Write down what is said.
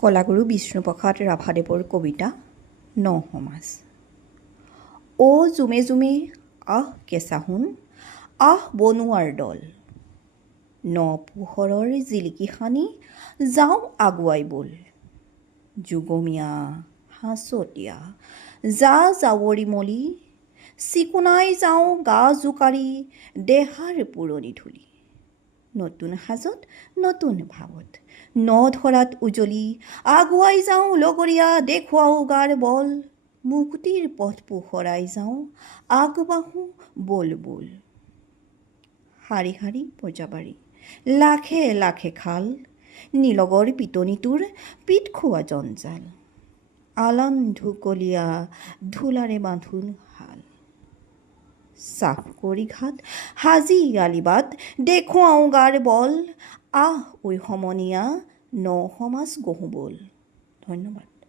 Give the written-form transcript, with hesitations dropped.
কলাগুৰু বিষ্ণুপ্ৰসাদ ৰাভাদেৱৰ কবিতা ন সমাজ। অ জুমে জুমে আহ কেঁচা সোণ, আহ বনুৱাৰ দল, ন পোহৰৰ জিলিকি সানি যাওঁ আগুৱাই বল। যুগমীয়া হাঁচতীয়া যা জাৱৰি মলি, চিকুণাই যাওঁ গা জোকাৰি দেহাৰ পুৰণি ধূলি। নতুন সাজত নতুন ভাৱত নধৰাত উজলি, আগুৱাই যাওঁ লগৰীয়া দেখুৱাওঁ গাৰ বল। মুক্তিৰ পথ পোহৰাই যাওঁ আগবাঢ়োঁ বল বল। শাৰী শাৰী প্ৰজাবাৰী লাখে লাখে খাল, নিলগৰ পিটনিটোৰ পিত খোৱা জঞ্জাল। আলান ঢুকলীয়া ধূলাৰে বান্ধোন হাল, চাফ কৰি ঘাট সাজি আলিবাট দেখুৱাওঁ গাৰ বল। আহ ঐ সমনীয়া ন সমাজ গঢ়োঁ বল। ধন্যবাদ।